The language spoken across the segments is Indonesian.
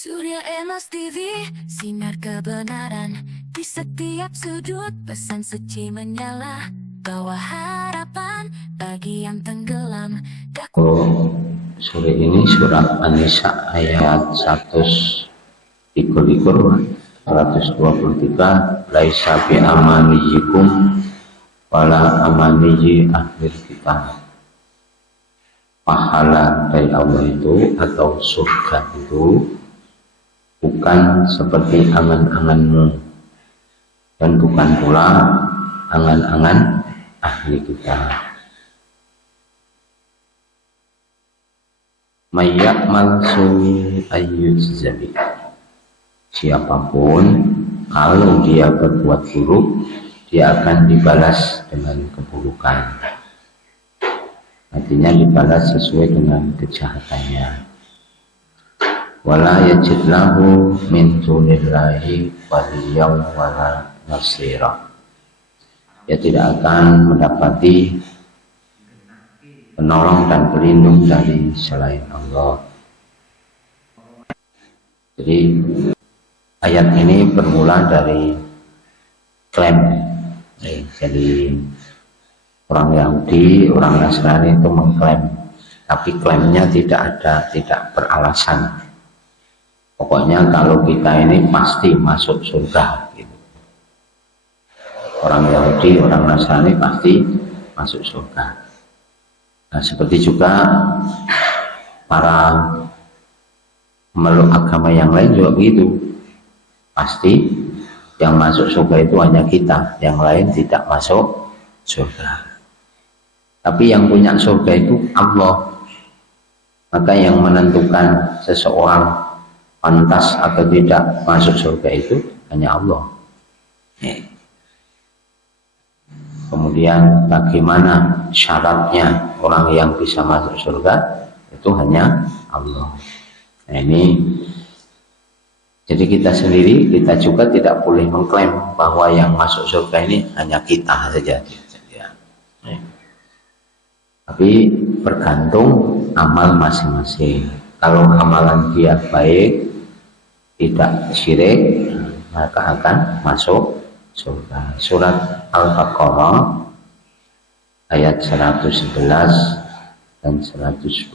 Surya Emas TV, sinar kebenaran di setiap sudut, pesan suci menyala, bawa harapan bagi yang tenggelam. Sore ini surat An-Nisa ayat 123, laisa bi amaniyikum wala amaniyi akhir kita. Pahala dari Allah itu atau surga itu bukan seperti angan-anganmu dan bukan pula angan-angan ahli kita. Mayakmal su'ayyuzzabi, siapapun kalau dia berbuat buruk dia akan dibalas dengan keburukan, artinya dibalas sesuai dengan kejahatannya. Wala yajid lahu min dunillahi waliyyan wala nasira, dia tidak akan mendapati penolong dan pelindung dari selain Allah. Jadi ayat ini bermula dari klaim. Jadi orang Yahudi, orang Nasrani itu mengklaim, tapi klaimnya tidak beralasan. Pokoknya kalau kita ini pasti masuk surga gitu. Orang Yahudi, orang Nasrani pasti masuk surga. Nah, seperti juga para pemeluk agama yang lain juga begitu. Pasti yang masuk surga itu hanya kita, yang lain tidak masuk surga. Tapi yang punya surga itu Allah. Maka yang menentukan seseorang pantas atau tidak masuk surga itu hanya Allah. Kemudian bagaimana syaratnya orang yang bisa masuk surga, itu hanya Allah. Nah ini, jadi kita sendiri, kita juga tidak boleh mengklaim bahwa yang masuk surga ini hanya kita saja. Tapi bergantung amal masing-masing. Kalau amalan dia baik, tidak syirik, maka akan masuk surga. Surat Al-Baqarah ayat 111 dan 112.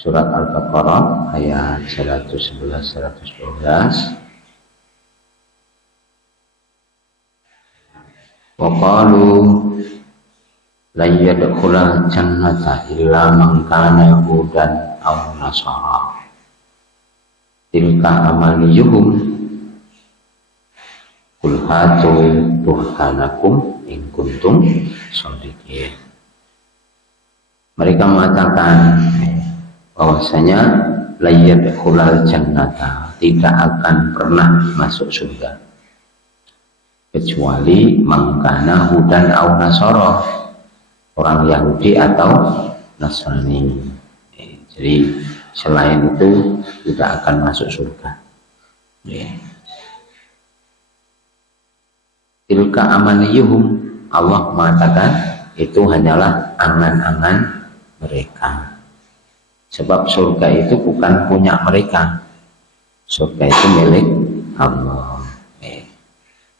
Surat Al-Baqarah ayat 111-112. Wa qalu la yadkhulul jannata illa man kana yahudan aw nasara tilka amaniyuhum qul hatu burhanakum in kuntum shadiqin. Mereka mengatakan bahwasanya la yadkhulul jannata, tidak akan pernah masuk surga kecuali mangkana hudan au nasara, orang Yahudi atau Nasrani. Jadi selain itu tidak akan masuk surga. Tilka amaniyuhum, Allah mengatakan itu hanyalah angan-angan mereka. Sebab surga itu bukan punya mereka, surga itu milik Allah.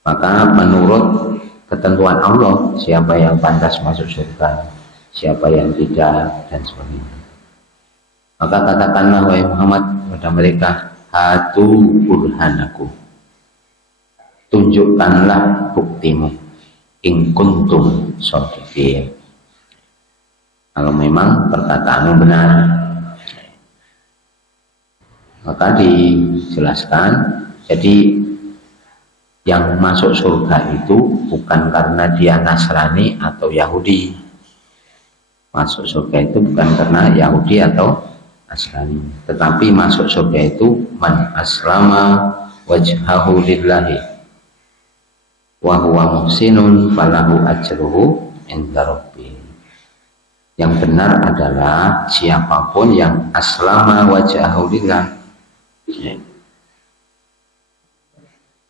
Maka menurut ketentuan Allah, siapa yang pantas masuk surga, siapa yang tidak, dan sebagainya. Maka katakanlah wahai Muhammad kepada mereka, hatu burhanaku, tunjukkanlah buktimu, in kuntum shadiqin, kalau memang perkataanmu benar. Maka dijelaskan, jadi yang masuk surga itu bukan karena dia Nasrani atau Yahudi. Masuk surga itu bukan karena Yahudi atau Nasrani, tetapi masuk surga itu man aslama wajhahu lillahi wa huwa muhsinun falahu ajruhu inda rabbih. Yang benar adalah siapapun yang aslama wajhahu lillah,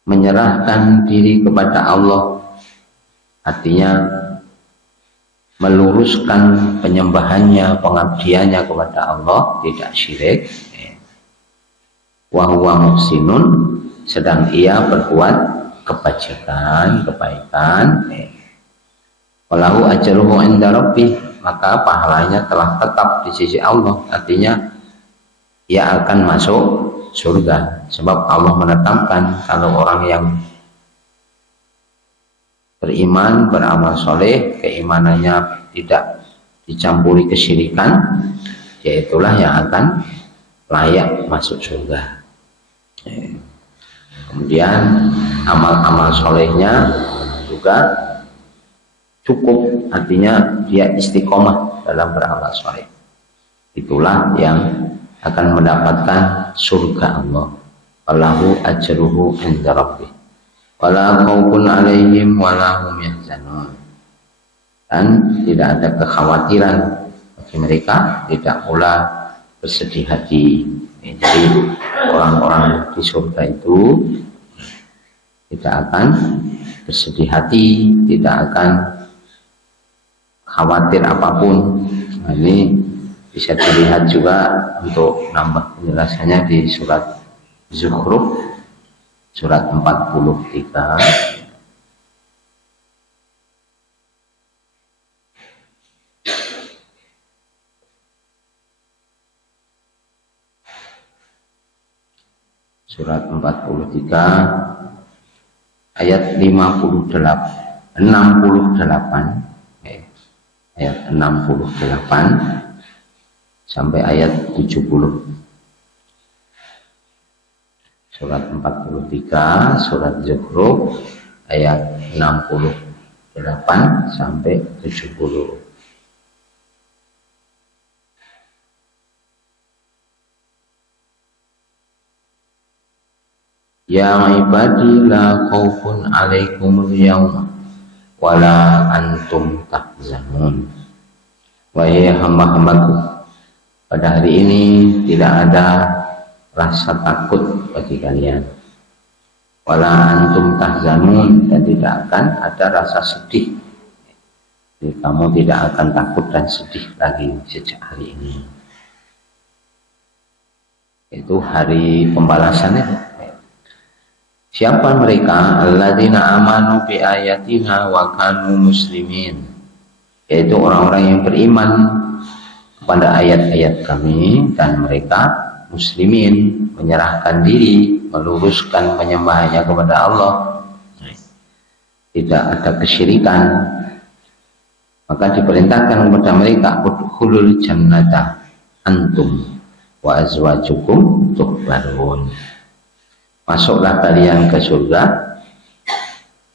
menyerahkan diri kepada Allah, artinya meluruskan penyembahannya, pengabdiannya kepada Allah, tidak syirik. Wa huwa muhsinun, sedang ia berbuat kebajikan, kebaikan. Walahu ajruhu inda rabbih, maka pahalanya telah tetap di sisi Allah, artinya ia akan masuk surga. Sebab Allah menetapkan kalau orang yang beriman, beramal soleh, keimanannya tidak dicampuri kesyirikan, yaitulah yang akan layak masuk surga. Kemudian amal-amal solehnya juga cukup, artinya dia istiqomah dalam beramal soleh. Itulah yang akan mendapatkan surga Allah. Wallahu ajruhu inda rabbih. Wala khaufun 'alaihim wala hum yahzanun. Dan tidak ada kekhawatiran bagi mereka, tidak pula bersedih hati. Jadi orang-orang di surga itu tidak akan bersedih hati, tidak akan khawatir apapun. Nah, ini bisa dilihat juga untuk nambah penjelasannya di surat Zukhruf surat 43. Surat 43 ayat 68 ayat 68 sampai ayat 70. Surat 43 surat Zukhruf ayat 68 sampai 70. Ya ibadi la khaufun 'alaikumul yauma wala antum tahzanun. Wahai hamba-hambaku, pada hari ini tidak ada rasa takut bagi kalian. Wala antum tahzanun, dan tidak akan ada rasa sedih. Jadi kamu tidak akan takut dan sedih lagi sejak hari ini. Itu hari pembalasannya. Siapa mereka? Alladzina amanu bi ayatina wa kanu muslimin, yaitu orang-orang yang beriman kepada ayat-ayat kami dan mereka muslimin, menyerahkan diri, meluruskan penyembahannya kepada Allah, tidak ada kesyirikan. Maka diperintahkan kepada mereka, udkhulul jannata antum wa azwajukum tuhbarun. Masuklah kalian ke surga,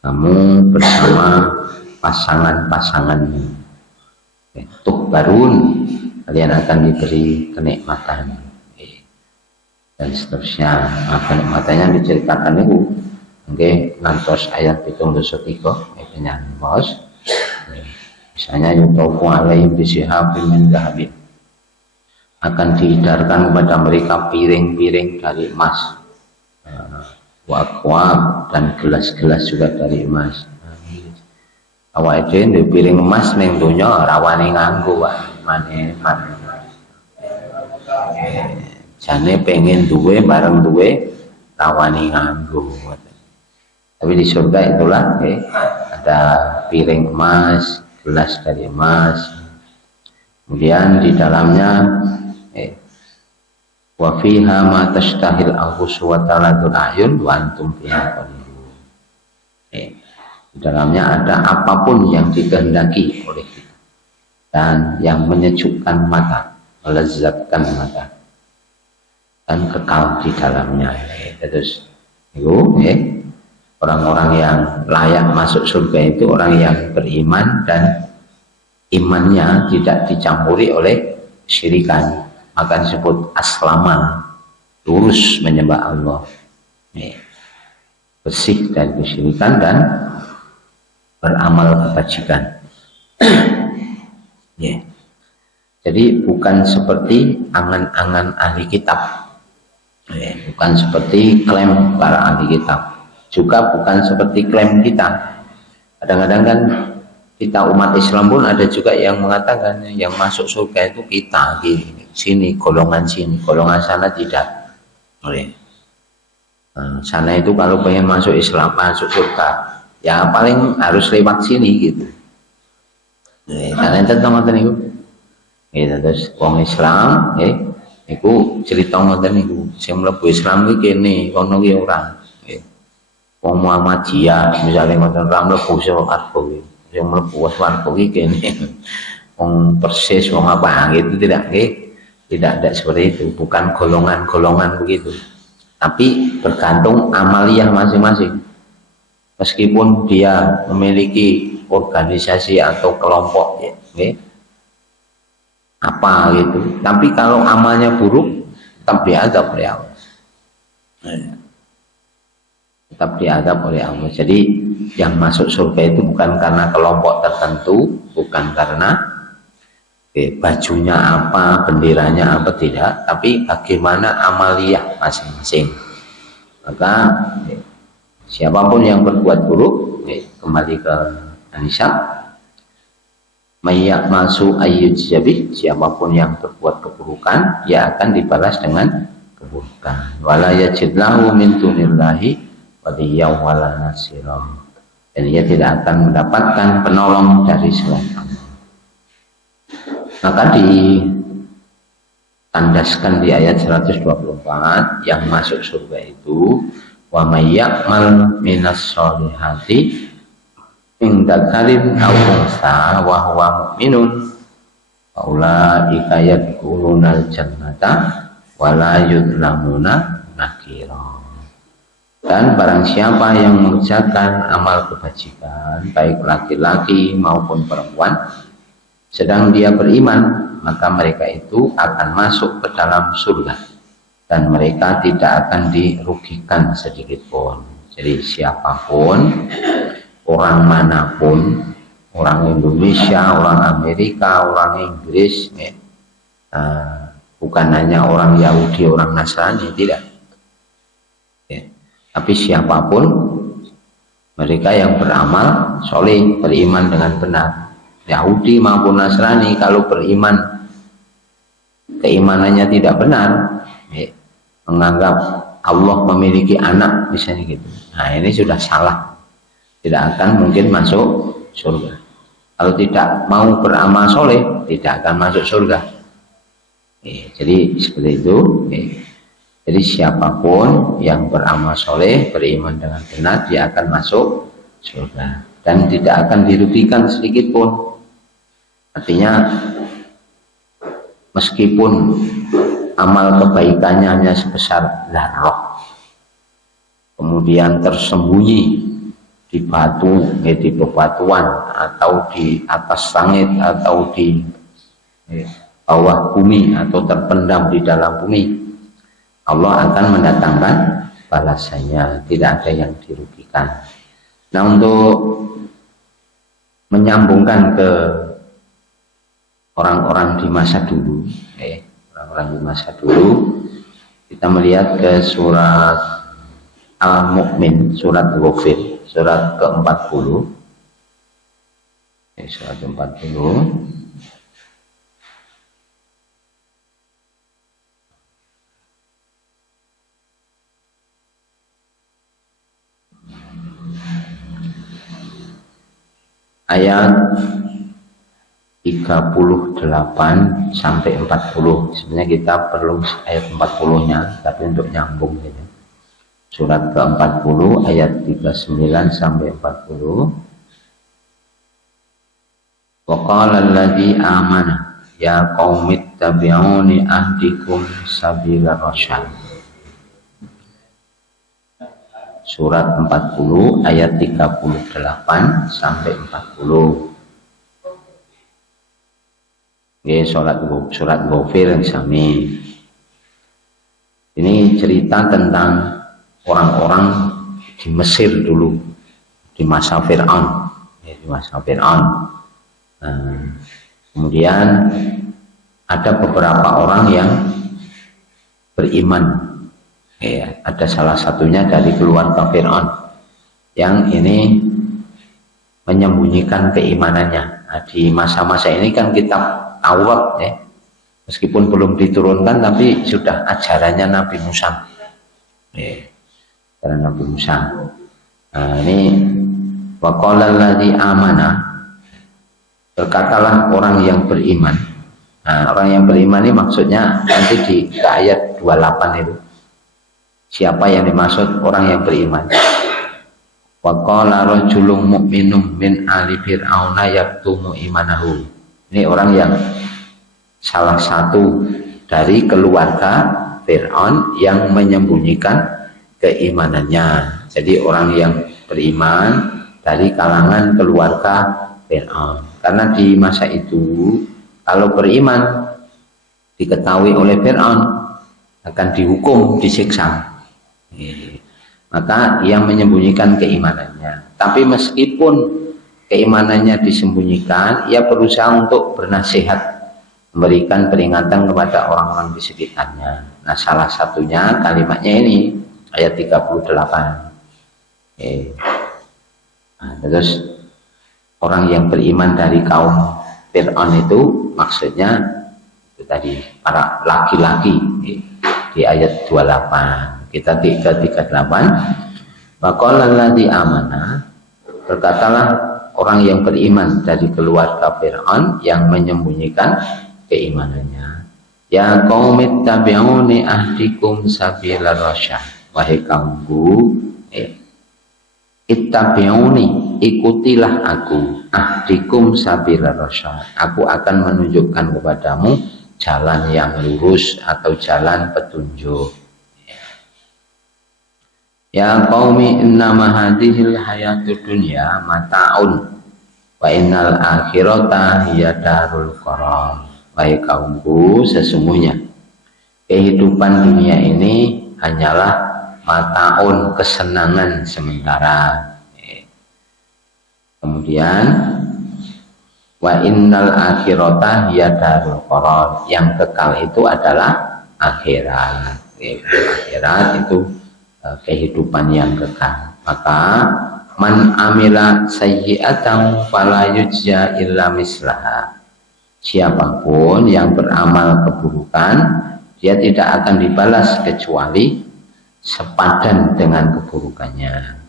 kamu bersama pasangan-pasanganmu. Tuhbarun, kalian akan diberi kenikmatan dan seterusnya. Kenikmatannya diceritakan itu ngantos ayat 73 ayatnya bos. Misalnya yutawfu alaihim bisihabim min dhahabin, akan dihidarkan kepada mereka piring-piring dari emas, wakwab, dan gelas-gelas juga dari emas. Awak itu di piring emas neng dunya rawani nganggo mane. Jane pengen duwe bareng duwe rawani nganggo. Tapi di surga itulah ada piring emas, gelas dari emas. Kemudian di dalamnya wa fiha ma tashtahil anfus wa taladul ayun wa antum fiha khalidun. Di dalamnya ada apapun yang dikehendaki oleh kita dan yang menyejukkan mata, melezatkan mata, dan kekal di dalamnya. Terus itu orang-orang yang layak masuk surga itu orang yang beriman dan imannya tidak dicampuri oleh syirikan, maka disebut aslama, lurus menyembah Allah, bersih dari kesyirikan dan beramal kebajikan. Jadi bukan seperti angan-angan ahli kitab, bukan seperti klaim para ahli kitab. juga bukan seperti klaim kita. Kadang-kadang kan kita umat Islam pun ada juga yang mengatakan yang masuk surga itu kita, sini, golongan sana tidak. Sana itu kalau pengen masuk Islam, masuk surga, ya paling harus lewat sini gitu. Karena itu ngoten niku. Terus wong Islam, iku cerita ngoten niku. Sing mlebu Islam iki kene, kono ki ora. Wong Muhammadiyah misalnya ngoten ra mlebu swarga kuwi. Yang mlebu swarga iki kene. Wong persis wong apa gitu tidak seperti itu, bukan golongan-golongan begitu. Tapi bergantung amaliyah masing-masing. Meskipun dia memiliki organisasi atau kelompok apa gitu, tapi kalau amalnya buruk tetap diadab oleh Allah. Tetap diadab oleh Allah. Jadi yang masuk surga itu bukan karena kelompok tertentu, bukan karena bajunya apa, benderanya apa, tidak, tapi bagaimana amaliyah masing-masing. Maka siapapun yang berbuat buruk, kembali ke Anisa, mayak masuk ayat jabih, siapapun yang berbuat keburukan, dia akan dibalas dengan keburukan. Wala yajidlahu min dunillahi waliyyan wala nasira. Dan dia tidak akan mendapatkan penolong dari selain Allah. Maka ditandaskan di ayat 124 yang masuk surga itu wa may ya'mal minas solihati min dzakarin aw unsa wa huwa mu'minun fa ulaika yadkhulunal jannata wa la yudlamuna nakira. Dan barang siapa yang mengerjakan amal kebajikan baik laki-laki maupun perempuan sedang dia beriman, maka mereka itu akan masuk ke dalam surga dan mereka tidak akan dirugikan sedikit pun. Jadi siapapun, orang manapun, orang Indonesia, orang Amerika, orang Inggris, bukan hanya orang Yahudi, orang Nasrani, tidak. Tapi siapapun, mereka yang beramal soleh, beriman dengan benar, Yahudi maupun Nasrani, kalau beriman keimanannya tidak benar, menganggap Allah memiliki anak misalnya gitu, nah ini sudah salah, tidak akan mungkin masuk surga. Kalau tidak mau beramal soleh, tidak akan masuk surga. Jadi seperti itu. Jadi siapapun yang beramal soleh, beriman dengan benar, dia akan masuk surga dan tidak akan dirugikan sedikit pun. Artinya meskipun amal kebaikannya hanya sebesar zarrah, kemudian tersembunyi di batu, di bebatuan, atau di atas langit, atau di bawah bumi, atau terpendam di dalam bumi, Allah akan mendatangkan balasannya, tidak ada yang dirugikan. Nah, untuk menyambungkan ke orang-orang di masa dulu, orang-orang di masa dulu, kita melihat ke surat Al-Mu'min, surat Ghafir, surat ke-40, surat ke-40. Ayat 38 sampai 40. Sebenarnya kita perlu ayat 40-nya, tapi untuk nyambung gitu. Surat ke-40 ayat 39 sampai 40. Wa qala alladzi amana ya qaumit tabi'uni ahdikum sabila rasyad. Surat 40 ayat 38 sampai 40. Surat Ghafir yang sami. Ini cerita tentang orang-orang di Mesir dulu, di masa Fir'aun, di masa Fir'aun. Kemudian ada beberapa orang yang beriman. Ada salah satunya dari keluarga Fir'aun. yang ini menyembunyikan keimanannya. Nah, di masa-masa ini kan kitab Taurat ya, meskipun belum diturunkan tapi sudah ajarannya Nabi Musa. Ajaran Nabi Musa. Nah, ini waqala alladzi amana, berkatalah orang yang beriman. Nah, orang yang beriman ini maksudnya nanti di ayat 28 itu. Siapa yang dimaksud orang yang beriman? Wa qala rajulun mu'minun min ali fir'auna yaktumu imanahu. Ini orang yang salah satu dari keluarga Fir'aun yang menyembunyikan keimanannya. Jadi orang yang beriman dari kalangan keluarga Fir'aun. Karena di masa itu kalau beriman diketahui oleh Fir'aun akan dihukum, disiksa. Maka ia menyembunyikan keimanannya. Tapi meskipun keimanannya disembunyikan, ia berusaha untuk bernasihat, memberikan peringatan kepada orang-orang di sekitarnya. Nah, salah satunya kalimatnya ini ayat 38. Nah, terus orang yang beriman dari kaum Fir'aun itu maksudnya itu tadi para laki-laki di ayat 28. Kita 338. Waqala alladzi amana, berkatalah orang yang beriman dari keluarga Fir'aun yang menyembunyikan keimanannya. Ya qaumit tabi'uni ahdikum sabilar rasyad. Wahai kaumku, ittabi'uni, ikutilah aku, ahdikum sabilar rasyad. Aku akan menunjukkan kepadamu jalan yang lurus atau jalan petunjuk. Ya qaumi innama hadhil hayatud dunya mata'un wa innal akhirata hiya darul qarar. Wahai kaumku, sesungguhnya kehidupan dunia ini hanyalah mata'un, kesenangan sementara. Kemudian wa innal akhirata hiya darul qarar, yang kekal itu adalah akhirat. Akhirat itu kehidupan yang kekal. Maka man amila sayyi'atan fala yujza illa mislaha. Siapapun yang beramal keburukan, dia tidak akan dibalas kecuali sepadan dengan keburukannya.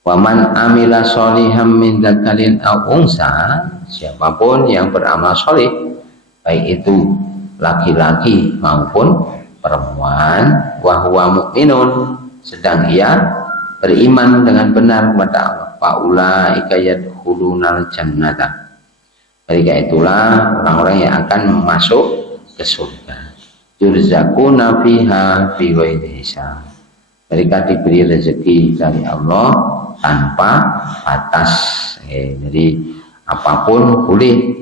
Wa man amila sholihan min dzakarin aw unsa, siapapun yang beramal sholih, baik itu laki-laki maupun perempuan, wa huwa mu'minun, sedang ia beriman dengan benar kepada Allah, faulaika yadkhulunal jannata, mereka itulah orang-orang yang akan masuk ke surga, yurzaquna fiha bighairi hisab, mereka diberi rezeki dari Allah tanpa batas. Jadi apapun boleh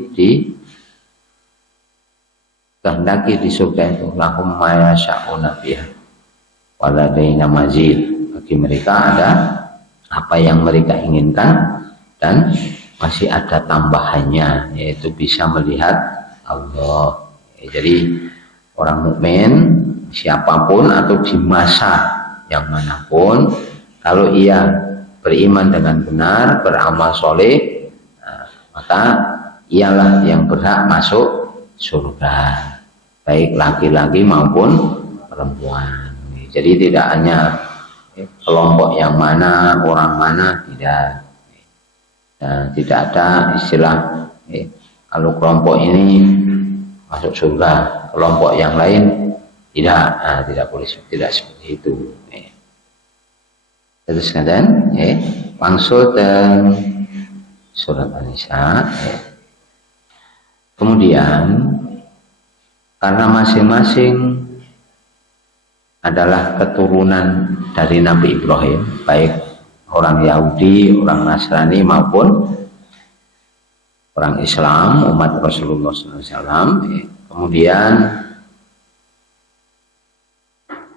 kehendaki di surga itu. Lahum ma yasha'una fiha wa ladaina mazid. Bagi mereka ada apa yang mereka inginkan dan masih ada tambahannya, yaitu bisa melihat Allah. Jadi orang mukmin siapapun atau di masa yang manapun, kalau ia beriman dengan benar, beramal soleh, maka ialah yang berhak masuk surga, baik laki-laki maupun perempuan. Jadi tidak hanya kelompok yang mana, orang mana, tidak. Nah, tidak ada istilah kalau kelompok ini masuk surga, kelompok yang lain tidak. Nah, tidak boleh, tidak seperti itu. Terus kemudian langsung dan surat An-Nisa. Kemudian karena masing-masing adalah keturunan dari Nabi Ibrahim, baik orang Yahudi, orang Nasrani maupun orang Islam, umat Rasulullah SAW. Kemudian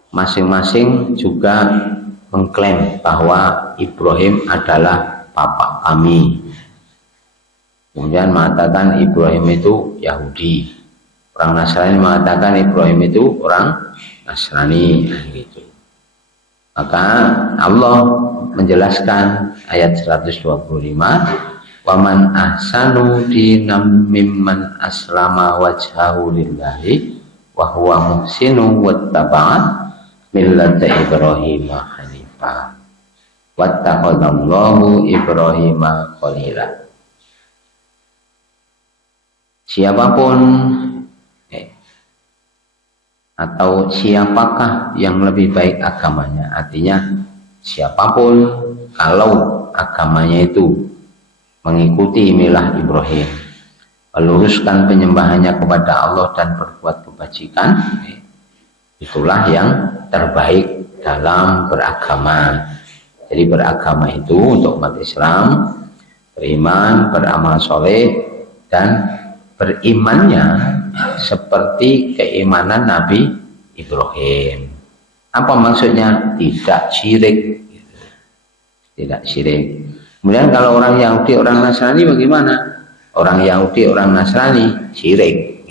masing-masing juga mengklaim bahwa Ibrahim adalah bapak kami. Kemudian mengatakan Ibrahim itu Yahudi, orang Nasrani mengatakan Ibrahim itu orang Nasrani, gitu. Maka Allah menjelaskan ayat 125, waman ahsanu dinam mimman aslama wajhahu lillahi wa huwa muhsinu wattaba'a millata Ibrahim hanifah wattakhadallahu Ibrahim khalila. Siapapun atau siapakah yang lebih baik agamanya, artinya siapapun kalau agamanya itu mengikuti milah Ibrahim, meluruskan penyembahannya kepada Allah dan berbuat kebajikan, itulah yang terbaik dalam beragama. Jadi beragama itu untuk umat Islam, beriman, beramal soleh, dan berimannya seperti keimanan Nabi Ibrahim. Apa maksudnya? Tidak syirik, tidak syirik. Kemudian kalau orang Yahudi, orang Nasrani bagaimana? Orang Yahudi, orang Nasrani syirik,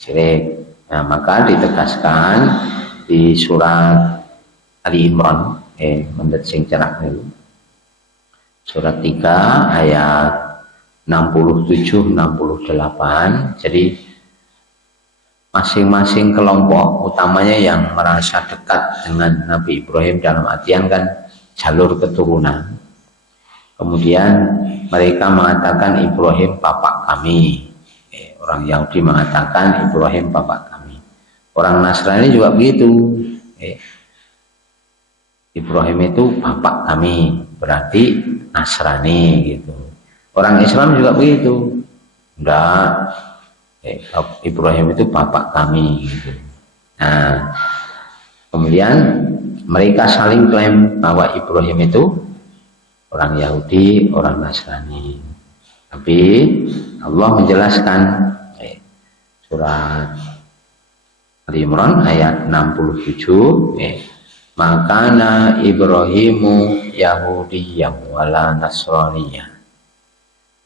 syirik. Nah, maka ditegaskan di surat Ali Imran, mendet sing cerah dulu. Surat 3 ayat 67-68. Jadi masing-masing kelompok, utamanya yang merasa dekat dengan Nabi Ibrahim dalam artian kan jalur keturunan, kemudian mereka mengatakan Ibrahim bapak kami. Orang Yahudi mengatakan Ibrahim bapak kami. Orang Nasrani juga begitu. Ibrahim itu bapak kami, berarti Nasrani gitu. Orang Islam juga begitu. Enggak, Ibrahim itu bapak kami gitu. Nah, kemudian mereka saling klaim bahwa Ibrahim itu orang Yahudi, orang Nasrani. Tapi Allah menjelaskan surat Ali Imran ayat 67, makana Ibrahimu Yahudiyyam wala Nasraniyah.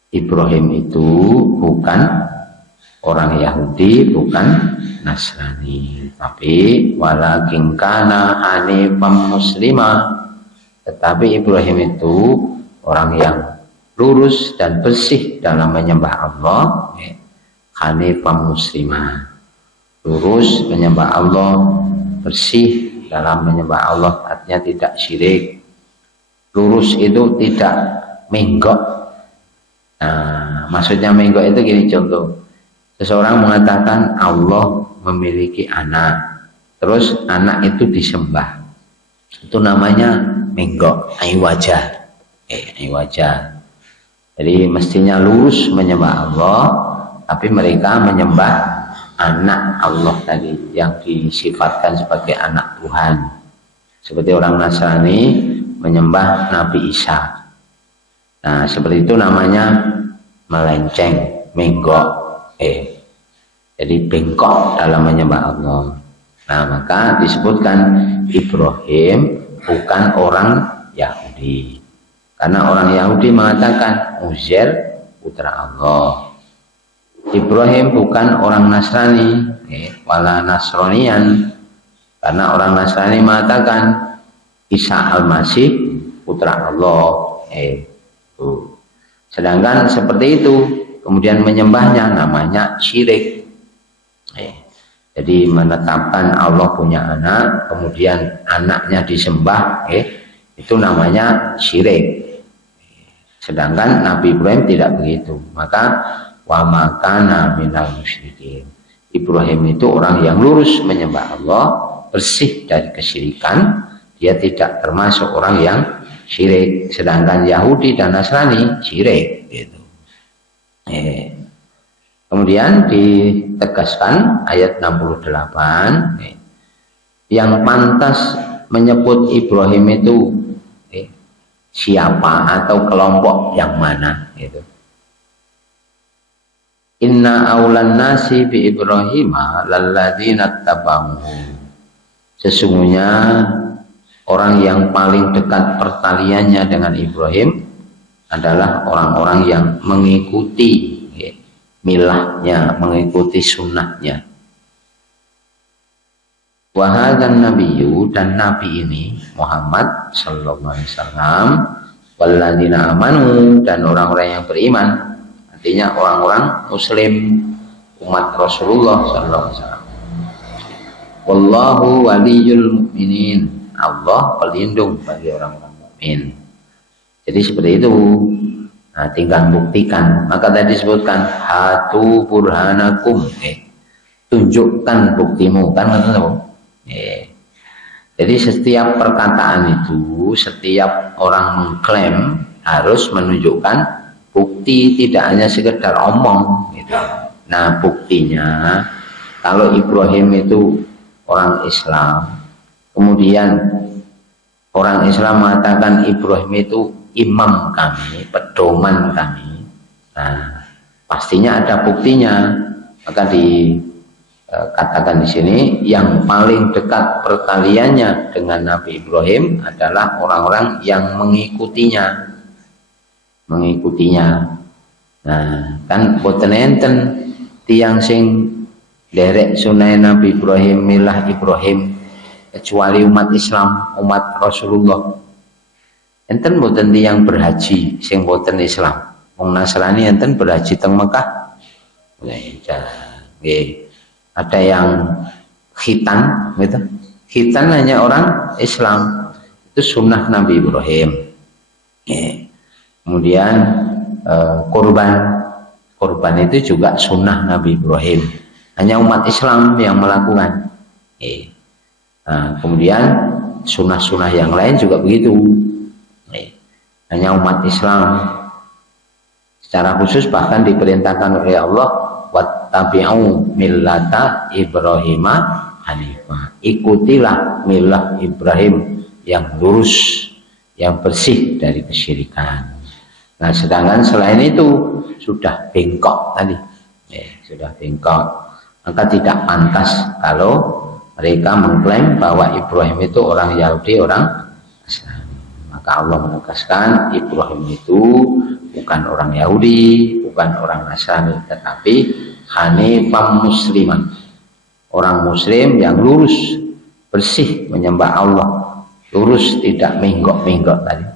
Ibrahim itu bukan orang Yahudi, bukan Nasrani, tapi walakin kana hanifan muslimah. Tetapi Ibrahim itu orang yang lurus dan bersih dalam menyembah Allah. Hanifan muslimah, lurus menyembah Allah, bersih dalam menyembah Allah, artinya tidak syirik. Lurus itu tidak menggok. Nah, maksudnya menggok itu gini, contoh. Seseorang mengatakan Allah memiliki anak, terus anak itu disembah. Itu namanya menggok, wajah. Wajah. Jadi mestinya lurus menyembah Allah, tapi mereka menyembah anak Allah tadi yang disifatkan sebagai anak Tuhan. Seperti orang Nasrani menyembah Nabi Isa. Nah, seperti itu namanya melenceng, menggok. Jadi bengkok dalam menyembah Allah. Nah, maka disebutkan Ibrahim bukan orang Yahudi. Karena orang Yahudi mengatakan Uzair putra Allah. Ibrahim bukan orang Nasrani, wala Nasronian. Karena orang Nasrani mengatakan Isa al-Masih putra Allah. Sedangkan seperti itu, kemudian menyembahnya namanya syirik. Jadi menetapkan Allah punya anak, kemudian anaknya disembah, itu namanya syirik. Sedangkan Nabi Ibrahim tidak begitu. Maka wa makana minal musyrikin. Ibrahim itu orang yang lurus menyembah Allah, bersih dari kesyirikan, dia tidak termasuk orang yang syirik. Sedangkan Yahudi dan Nasrani syirik gitu. Kemudian ditegaskan ayat 68, yang pantas menyebut Ibrahim itu siapa atau kelompok yang mana gitu. Inna aulan nasi bi Ibrahima lalladzina tabauhu. Sesungguhnya orang yang paling dekat pertaliannya dengan Ibrahim adalah orang-orang yang mengikuti milahnya, mengikuti sunnahnya. Wa hadzan nabiyyu, dan nabi ini Muhammad sallallahu alaihi wasallam, walladzina amanu, dan orang-orang yang beriman, artinya orang-orang muslim umat Rasulullah sallallahu alaihi wasallam. Wallahu waliyul mu'minin, Allah pelindung bagi orang-orang mukmin. Jadi seperti itu. Nah, tinggal buktikan. Maka tadi disebutkan hatu burhanakum, tunjukkan buktimu, kan ketemu. Jadi setiap perkataan itu, setiap orang mengklaim harus menunjukkan bukti, tidak hanya sekedar omong gitu. Nah, buktinya kalau Ibrahim itu orang Islam, kemudian orang Islam mengatakan Ibrahim itu imam kami, pedoman kami, nah pastinya ada buktinya. Maka dikatakan di sini yang paling dekat pertaliannya dengan Nabi Ibrahim adalah orang-orang yang mengikutinya. Nah, kan boten enten tiang sing derek sunai Nabi Ibrahim milah Ibrahim kecuali umat Islam, umat Rasulullah. Enten boten tiang berhaji sing boten Islam. Wong Nasrani enten berhaji teng Mekah. Ada yang khitan gitu. Khitan hanya orang Islam. Itu sunnah Nabi Ibrahim. Kemudian kurban itu juga sunnah Nabi Ibrahim. Hanya umat Islam yang melakukan. Nah, kemudian sunnah-sunnah yang lain juga begitu. Hanya umat Islam secara khusus bahkan diperintahkan oleh Allah, wattabi'u millata Ibrahim hanifah, ikutilah milah Ibrahim yang lurus, yang bersih dari kesyirikan. Nah, sedangkan selain itu sudah bengkok tadi, sudah bengkok, maka tidak pantas kalau mereka mengklaim bahwa Ibrahim itu orang Yahudi, orang Islam. Maka Allah menegaskan Ibrahim itu bukan orang Yahudi, bukan orang Nasrani, tetapi hanifam musliman, orang muslim yang lurus, bersih menyembah Allah, lurus, tidak menggok-menggok tadi,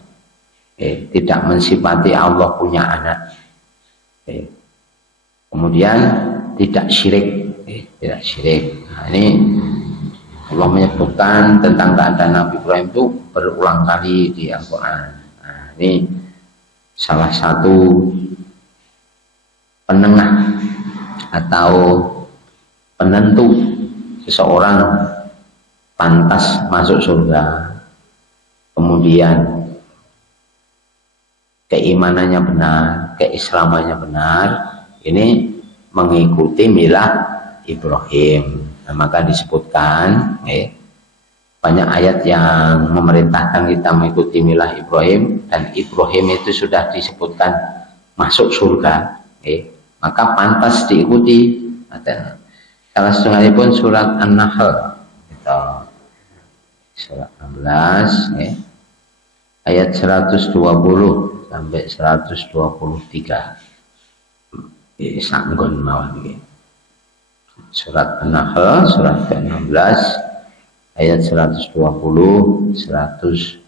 tidak mensifati Allah punya anak, kemudian tidak syirik, tidak syirik. Nah, ini Allah menyebutkan tentang keadaan Nabi Ibrahim itu berulang kali di Al-Quran. Nah, ini salah satu penengah atau penentu seseorang pantas masuk surga, kemudian keimanannya benar, keislamannya benar, ini mengikuti milah Ibrahim. Nah, maka disebutkan banyak ayat yang memerintahkan kita mengikuti milah Ibrahim, dan Ibrahim itu sudah disebutkan masuk surga, maka pantas diikuti. Salah satunya pun surat An-Nahl, surat 16, ayat 120 sampai 123. Sanggon mawon iki. Surat An-Nahl, surat ke-16, ayat 120, 123.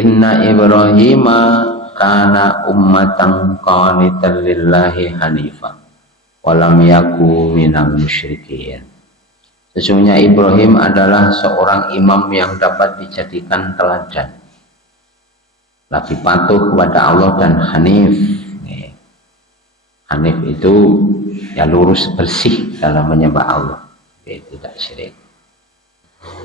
Inna Ibrahima kana ummatan qanitan lillahi hanifan walam yaku minal musyrikin. Sesungguhnya Ibrahim adalah seorang imam yang dapat dijadikan teladan, lagi patuh kepada Allah dan hanif. Hanif itu ya lurus, bersih dalam menyembah Allah, tidak syirik.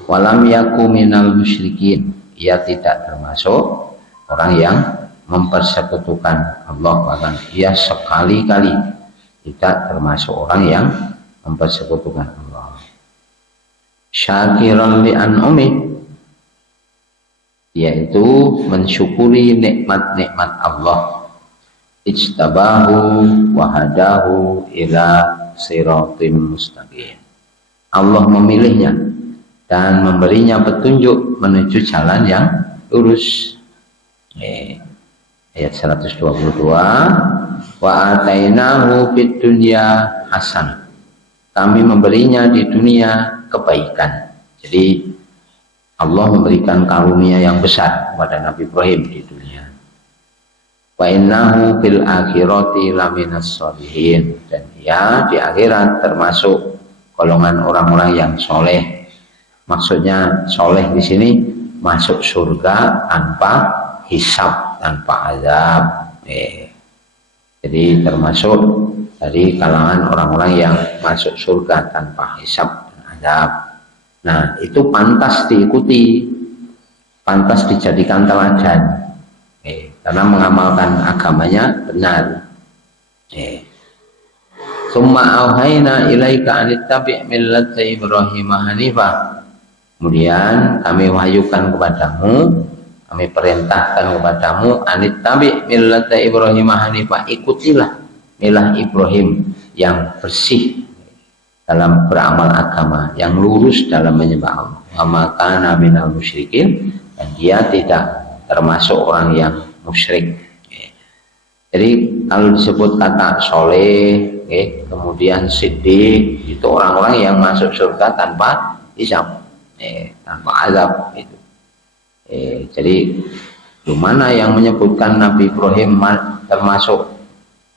Walam yaku minal musyrikin, ia tidak termasuk orang yang mempersekutukan Allah, bahkan ia sekali-kali tidak termasuk orang yang mempersekutukan Allah. Syakiran li an'umi, yaitu mensyukuri nikmat-nikmat Allah. Ijtabahu wahadahu ila siratim mustaqim, Allah memilihnya dan memberinya petunjuk menuju jalan yang lurus. Ayat 122, Wa atainahu fid dunya hasanah. Kami memberinya di dunia kebaikan. Jadi Allah memberikan karunia yang besar kepada Nabi Ibrahim di dunia. Wa innahu fil akhirati laminas sholihin. Dan dia di akhirat termasuk golongan orang-orang yang soleh. Maksudnya soleh di sini masuk surga tanpa hisab, tanpa azab. Jadi termasuk dari kalangan orang-orang yang masuk surga tanpa hisab dan azab. Nah, itu pantas diikuti, pantas dijadikan teladan, karena mengamalkan agamanya benar. Summa auhayna ilaika anittabi' millata Ibrahim hanifah. Kemudian kami wahyukan kepadamu, kami perintahkan kepadamu anittabi' millata Ibrahim hanifah, ikutilah milah Ibrahim yang bersih dalam beramal agama, yang lurus dalam menyembah Allah. Wa ma kana minal musyrikin, dan dia tidak termasuk orang yang musyrik. Jadi kalau disebut kata soleh, kemudian siddiq, itu orang-orang yang masuk surga tanpa hisab, tanpa azab itu. Jadi mana yang menyebutkan Nabi Ibrahim termasuk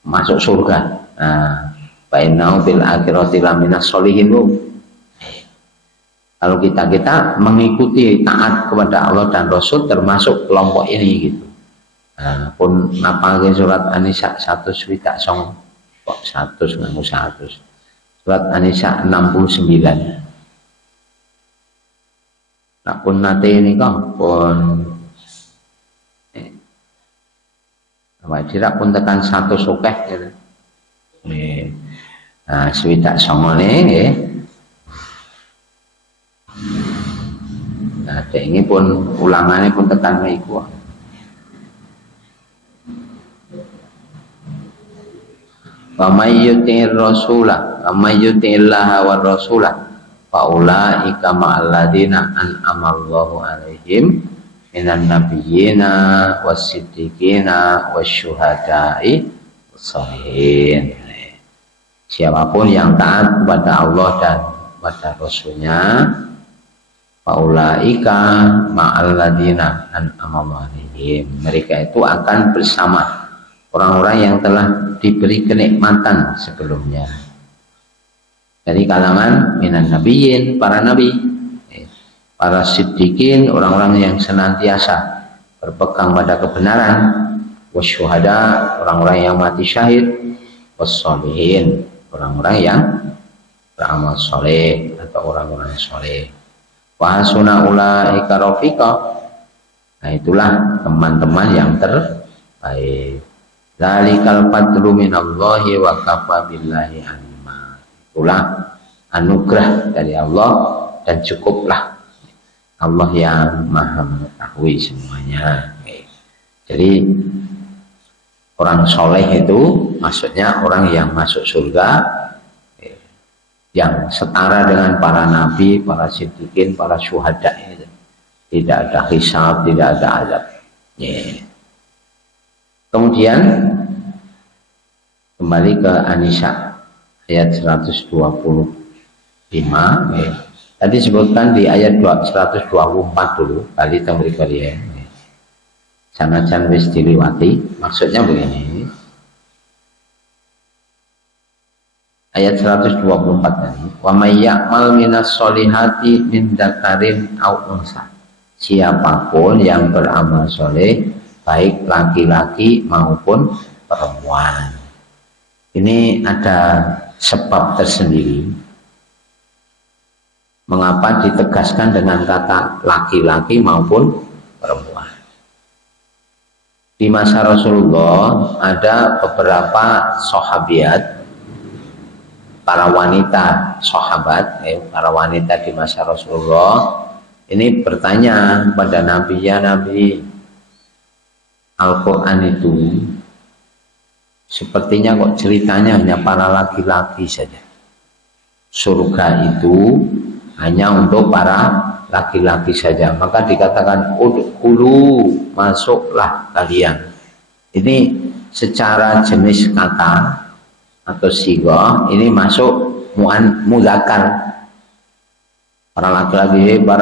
masuk surga? Nah, bainau bil akhirati laminas sholihin. Kalau kita mengikuti taat kepada Allah dan Rasul termasuk kelompok ini gitu. Nah, pun napa surat An-Nisa 1 kok 100 nganggo 100. Surat An-Nisa 69. Nah, pun nate ini kok pun wajib pun tekan 100 sokeh gitu. Nah, swidak songo nggih. Nah, ini pun ulangannya pun tekan mriku. Wa may yuti'ir rasula wa may yuti'illaha war rasula fa ulaika ma'al ladina an'ama Allahu 'alaihim minan nabiyyina was-siddiqina wasyuhada'i was-sholihin. Siapapun yang taat kepada Allah dan kepada Rasulnya, faulaika ma'al ladina an'ama Allahu 'alaihim, mereka itu akan bersama orang-orang yang telah diberi kenikmatan sebelumnya dari kalangan minan nabiyyin, para nabi, para siddiqin, orang-orang yang senantiasa berpegang pada kebenaran, wasyuhada, orang-orang yang mati syahid, wassolihin, orang-orang yang beramal soleh atau orang-orang soleh. Wa hasuna ulaika rafiqa. Nah, itulah teman-teman yang terbaik. Dzalikal fadlu minallahi wa kafa billahi alima. Itulah anugerah dari Allah dan cukuplah Allah yang maha mengetahui semuanya. Jadi orang soleh itu maksudnya orang yang masuk surga, yang setara dengan para nabi, para siddiqin, para syuhada. Tidak ada hisab, tidak ada azab. Kemudian kembali ke An-Nisa ayat 125. Tadi sebutkan di ayat 124 dulu, kali tembri kalian. Sanajan wis diliwati, maksudnya begini. Ayat 124 tadi, wa may ya'mal minas solihati min dzakarin aw unsa. Siapapun yang beramal soleh, baik laki-laki maupun perempuan. Ini ada sebab tersendiri mengapa ditegaskan dengan kata laki-laki maupun perempuan. Di masa Rasulullah ada beberapa sahabiat, para wanita sahabat, para wanita di masa Rasulullah ini bertanya kepada Nabi, ya Nabi, Al-Quran itu sepertinya kok ceritanya hanya para laki-laki saja. Surga itu hanya untuk para laki-laki saja. Maka dikatakan udkhulu, masuklah kalian. Ini secara jenis kata atau sigoh ini masuk muzakkar. Para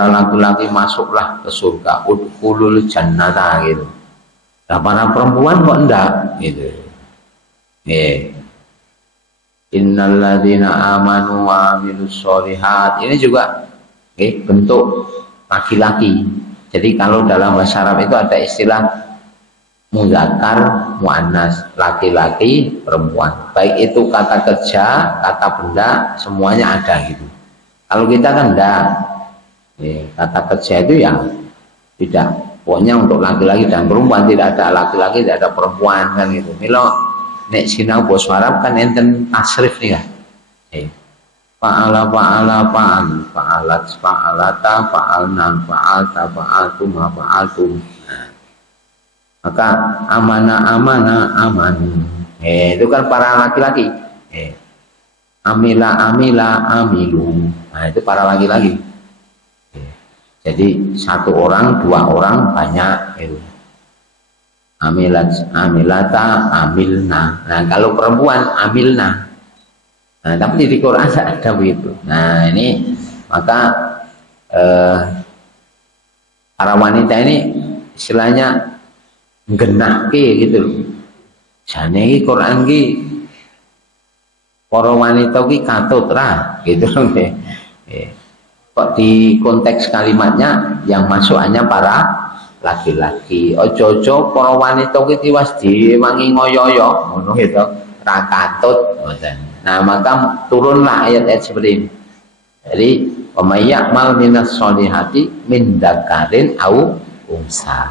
laki-laki masuklah ke surga, udkhulul jannata gitu. Nah, para perempuan kok enggak gitu. Innal ladzina amanu wa amilus sholihat, ini juga bentuk laki-laki. Jadi kalau dalam bahasa Arab itu ada istilah muzakkar, muannas, laki-laki, perempuan. Baik itu kata kerja, kata benda, semuanya ada gitu. Kalau kita kan enggak, kata kerja itu ya tidak, pokoknya untuk laki-laki dan perempuan, tidak ada laki-laki, tidak ada perempuan kan gitu. Milo nek sinau bos Arab kan enten tasrif nih kan. Fa'ala fa'alat fa'alata fa'alna fa'alta fa'altum fa'altum. Maka amanu. Itu kan para laki-laki. Amila amilu. Nah, itu para laki-laki. Jadi satu orang, dua orang, banyak itu. Amilata amilna. Nah, kalau perempuan amilna. Nah, tapi di Quran ada begitu. Nah, ini maka para wanita ini istilahnya genahke gitu loh. Jane iki Quran ki para wanita ki katut ra gitu loh. Kok di konteks kalimatnya yang masuk hanya para laki-laki. Ojo-ojo para wanita ki tiwas diwangi ngoyo-yo ngono gitu. Ra katut ngoten. Nah, maka turunlah ayat-ayat seperti ini. Jadi pemayak mal minas solihati min dzakarin au unsa.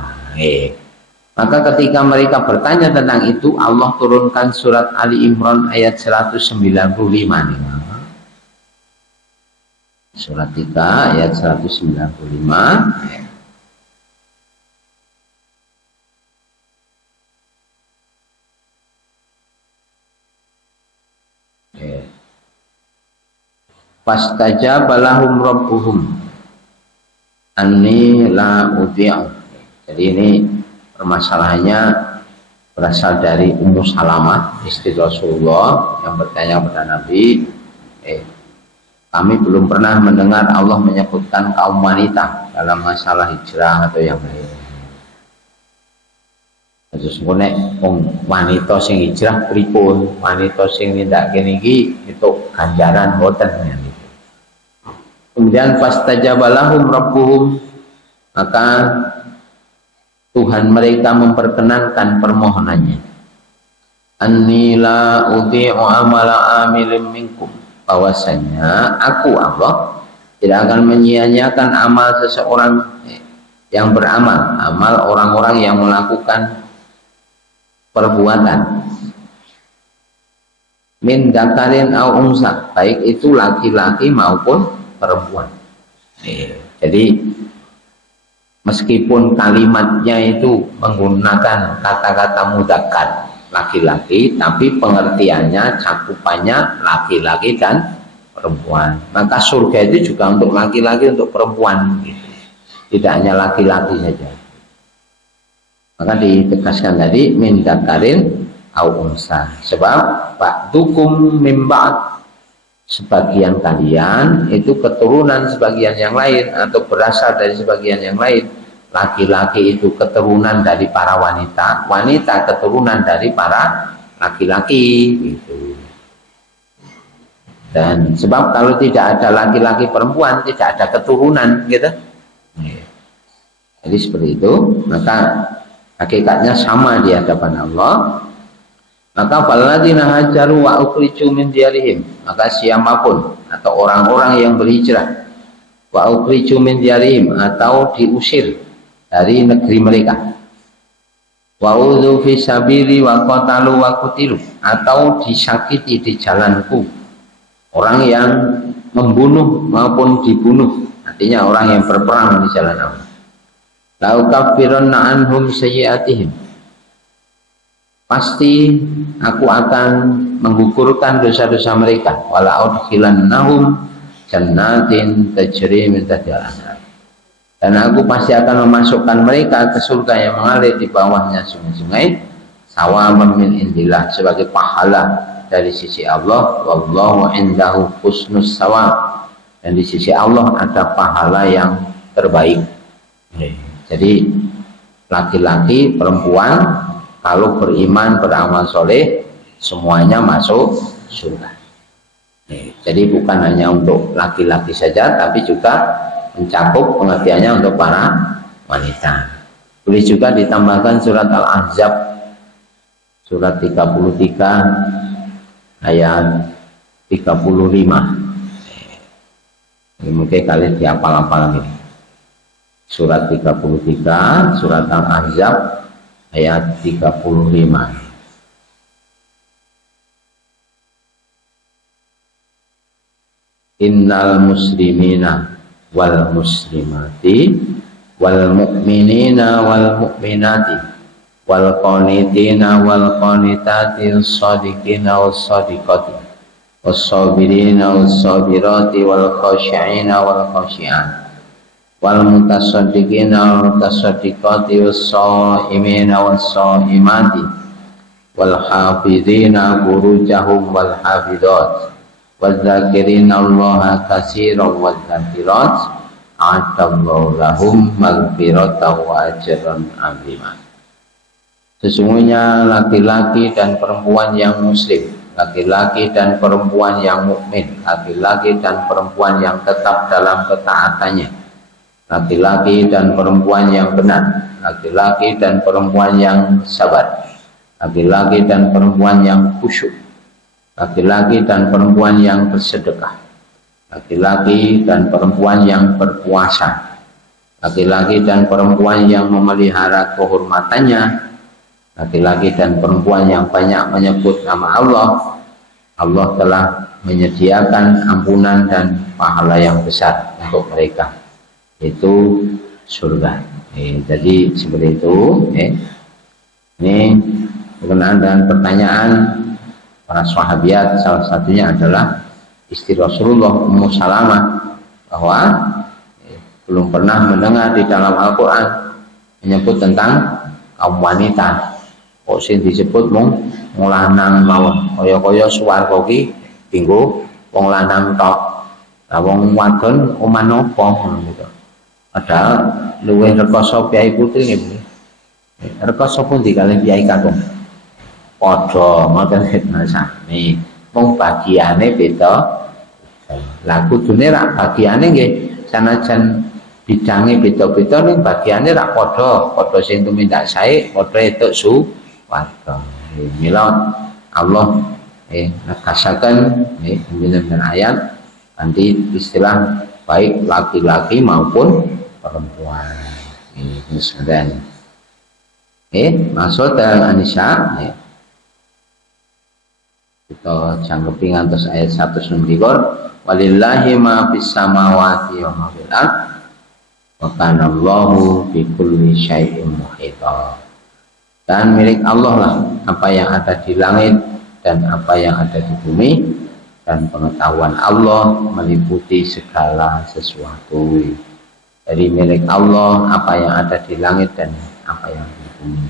Maka ketika mereka bertanya tentang itu, Allah turunkan surat Ali Imran ayat 195 nih. Surat 3 ayat 195. Fastajaba lahum rabbuhum anni la udhi'u. Jadi ini permasalahannya berasal dari Ummu Salamah, istri Rasulullah, yang bertanya kepada Nabi, kami belum pernah mendengar Allah menyebutkan kaum wanita dalam masalah hijrah atau yang lain. Terus nek wanita sing hijrah pripun, wanita sing nindak kene iki itu ganjaran boten gitu. Kemudian fastajaba lahum rabbuhum, maka Tuhan mereka memperkenankan permohonannya. Anni la udhi'u amala amilin minkum, bahwasanya aku Allah tidak akan menyia-nyiakan amal seseorang yang beramal, amal orang-orang yang melakukan perbuatan min dzakarin au unsa, baik itu laki-laki maupun perempuan. Jadi meskipun kalimatnya itu menggunakan kata-kata mudzakkar laki-laki, tapi pengertiannya cakupannya laki-laki dan perempuan. Maka surga itu juga untuk laki-laki, untuk perempuan gitu. Tidak hanya laki-laki saja. Maka ditegaskan tadi min dzakarin au unsa, sebab ba'dukum min ba'd, sebagian kalian itu keturunan sebagian yang lain atau berasal dari sebagian yang lain. Laki-laki itu keturunan dari para wanita, wanita keturunan dari para laki-laki gitu. Dan sebab kalau tidak ada laki-laki perempuan, tidak ada keturunan gitu. Jadi seperti itu, maka hakikatnya sama di hadapan Allah. Maka falladzina hajaru wa ukhriju min diyarihim, maka siapapun atau orang-orang yang berhijrah, wa ukhriju min diyarihim, atau diusir dari negeri mereka, wa udzu fi sabili wa qatalu wa qutilu, atau disakiti di jalanku, orang yang membunuh maupun dibunuh, artinya orang yang berperang di jalan Allah. La ukaffiranna anhum sayyi'atihim, pasti aku akan menggugurkan dosa-dosa mereka. Wala udkhilannahum jannatin tajri min tahtiha al-anhar, dan aku pasti akan memasukkan mereka ke surga yang mengalir di bawahnya sungai-sungai. sawaban min indillah, sebagai pahala dari sisi Allah. Wallahu indahu husnus sawab, dan di sisi Allah ada pahala yang terbaik. Jadi laki-laki, perempuan kalau beriman, beramal soleh, semuanya masuk surga. Jadi bukan hanya untuk laki-laki saja, tapi juga mencakup pengertiannya untuk para wanita. Boleh juga ditambahkan surat Al-Ahzab surat 33 ayat 35. Ini mungkin kalian dihafal-hafal ini. Surat 33, surat Al-Ahzab ayat 35. Innal muslimina wal muslimati wal mu'minina wal mu'minati wal qanitina wal qanitati shadiqina was shadiqati was sabirina was sabirati wal khashi'ina wal khashi'at wal mutasaddiqina wal mutasaddiqati was shaimina was shaimati wal hafizina furujahum wal hafizat wadzakirina allaha katsiran wadzakirat a'adallahu lahum maghfiratan wa ajran 'azima. Sesungguhnya laki-laki dan perempuan yang muslim, laki-laki dan perempuan yang mukmin, laki-laki dan perempuan yang tetap dalam ketaatannya, laki-laki dan perempuan yang benar, laki-laki dan perempuan yang sabar, laki-laki dan perempuan yang khusyuk, laki-laki dan perempuan yang bersedekah, laki-laki dan perempuan yang berpuasa, laki-laki dan perempuan yang memelihara kehormatannya, laki-laki dan perempuan yang banyak menyebut nama Allah. Allah telah menyediakan ampunan dan pahala yang besar untuk mereka, itu surga. Jadi seperti itu. Ini berkenaan dengan pertanyaan para sahabiat, salah satunya adalah istri Rasulullah Ummu Salamah, bahwa belum pernah mendengar di dalam Al-Quran menyebut tentang kaum wanita. Kok sing disebut mung lanang mawon, kaya-kaya swarga ki dinggo wong lanang tok. Lah wong wadon oman apa ngono gitu. Padahal luwih rekoso Kyai Putri nggih. Rekoso pundi kalih Kyai Kakung? Padha ngoten sami. Wong bagiane beda. Lah kudune rak bagiane nggih sanajan bidange beda-beda ning bagiane rak padha sing tumindak sae, padha entuk suwarga. Mila Allah nekasaken dengan ayat nanti istilah baik laki-laki maupun perempuan. Ini sedang. Maksud Anisa kita jangkepi ngantos ayat 129, walillahi ma fis samawati wa ma fil ard wa kana Allahu bi kulli syai'in muhita. Dan milik Allah lah apa yang ada di langit dan apa yang ada di bumi, dan pengetahuan Allah meliputi segala sesuatu. Jadi milik Allah apa yang ada di langit dan apa yang di bumi.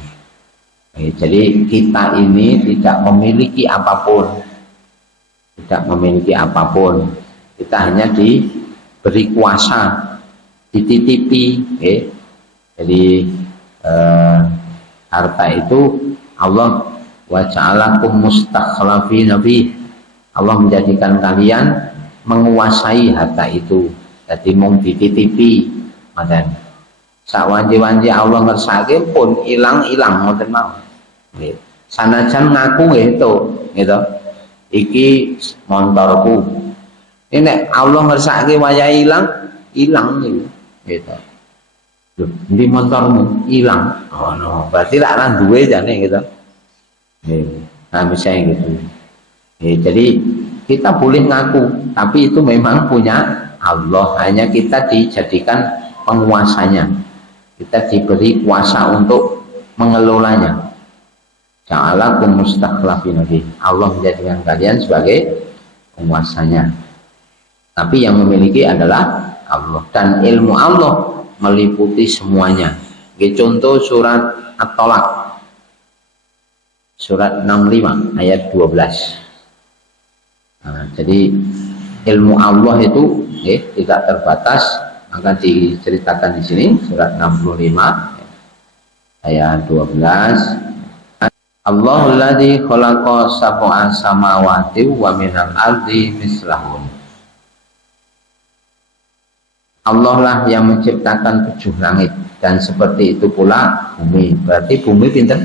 Jadi kita ini tidak memiliki apapun, kita hanya diberi kuasa, dititipi. Jadi harta itu Allah wa ja'alakum mustakhlafina fi, Allah menjadikan kalian menguasai harta itu. Jadi mung dititipi, madan sak wanci-wanci Allah ngersake pun ilang-ilang ngoten mawon. Sanajan ngaku gitu, iki montorku. Ini nek Allah ngersake waya ilang gitu. Loh, di motormu hilang. Oh no, berarti lak nang duwe jane gitu. Nah misalnya gitu. Jadi kita boleh ngaku, tapi itu memang punya Allah, hanya kita dijadikan penguasanya. Kita diberi kuasa untuk mengelolanya. Ja'alakum mustakhlafina fi, Allah menjadikan kalian sebagai penguasanya. Tapi yang memiliki adalah Allah, dan ilmu Allah meliputi semuanya. Contoh surat At-Tolak surat 65 ayat 12. Nah, jadi ilmu Allah itu tidak terbatas, maka diceritakan di sini surat 65 ayat 12. Allahul ladzi khalaqa sab'a samawati wa minal ardi mislahun. Allah lah yang menciptakan 7 langit dan seperti itu pula bumi. Berarti bumi pinter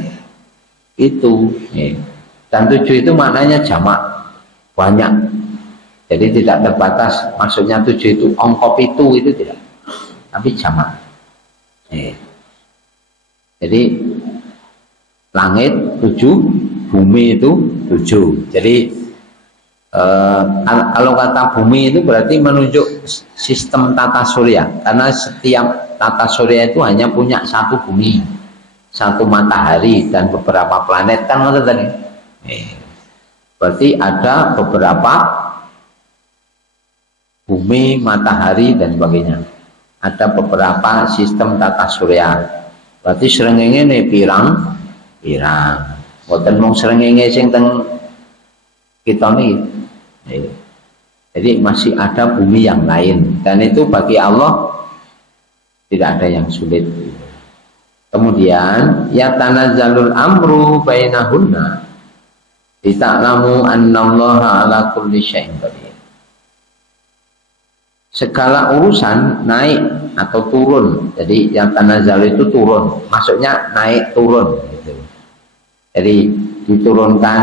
itu. Dan 7 itu maknanya jamak, banyak. Jadi tidak terbatas. Maksudnya 7 itu ongkop itu tidak, tapi jamak. Jadi langit 7, bumi itu 7. Jadi kalau kata bumi itu berarti menunjuk sistem tata surya, karena setiap tata surya itu hanya punya satu bumi, satu matahari dan beberapa planet, kan ada tadi. Berarti ada beberapa bumi, matahari dan sebagainya. Ada beberapa sistem tata surya. Berarti srengenge ne pirang. Boten mung srengenge sing teng kita nih. Jadi masih ada bumi yang lain, dan itu bagi Allah tidak ada yang sulit. Kemudian ya tanazzalul amru bainahunna lita'lamu annallaha ala kulli syai'in qadir. Segala urusan naik atau turun. Jadi yang tanazzal itu turun, maksudnya naik turun gitu. Jadi diturunkan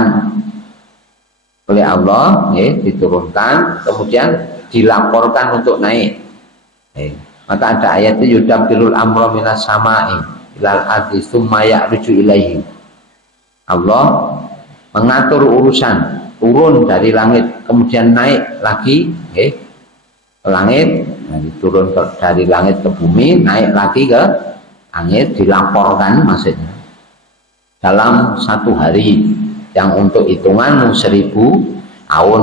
oleh Allah, diturunkan, kemudian dilaporkan untuk naik. Maka ada ayat itu yudabbirul amra minas sama'i ilal ardi tsumma ya'ruju ilaihi. Allah mengatur urusan turun dari langit, kemudian naik lagi ke langit, turun dari langit ke bumi, naik lagi ke langit, dilaporkan maksudnya dalam 1 hari. Yang untuk hitungan 1000 tahun.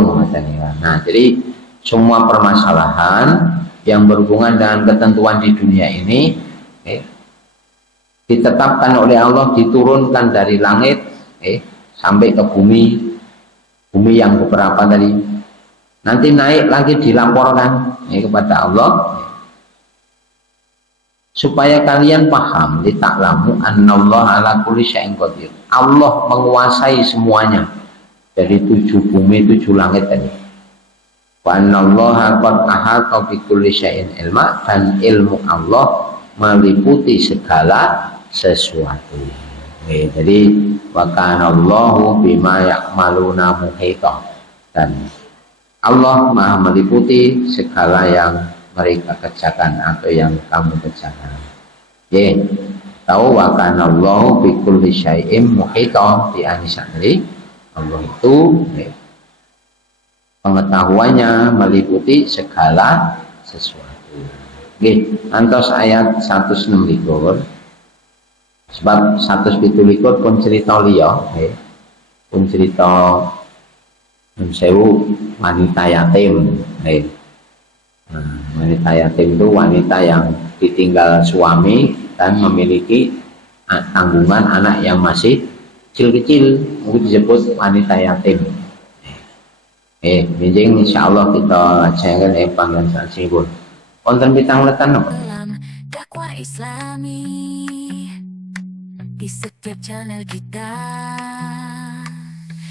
Nah, jadi semua permasalahan yang berhubungan dengan ketentuan di dunia ini ditetapkan oleh Allah, diturunkan dari langit sampai ke bumi yang beberapa tadi, nanti naik lagi dilaporkan kepada Allah, supaya kalian paham, lita'lamu annallaha ala kulli syai'in qadir. Allah menguasai semuanya dari 7 bumi, 7 langit tadi. Wa annallaha qad ahata bi kulli syai'in ilma, dan ilmu Allah meliputi segala sesuatu. Jadi wa kana Allahu bima ya'maluna muhita, dan Allah Maha meliputi segala yang mereka kerjakan atau yang kamu kerjakan. Tahu wa kana Allahu bi kulli syai'in muhita, di anisani Allah itu pengetahuannya meliputi segala sesuatu. Antos ayat 126. Sebab 127 pun cerita liya, pun cerita sewu wanita yatim. Wanita yatim itu wanita yang ditinggal suami dan memiliki tanggungan anak yang masih kecil-kecil, mungkin disebut wanita yatim. Bijing insyaallah kita ajarkan panggilan sansipun. Wonten pitang letan napa? Dalam dakwah Islami di setiap channel kita,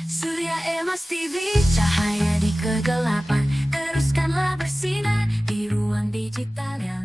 Surya Emas TV, cahaya di kegelapan, teruskanlah bersinar di ruang digital yang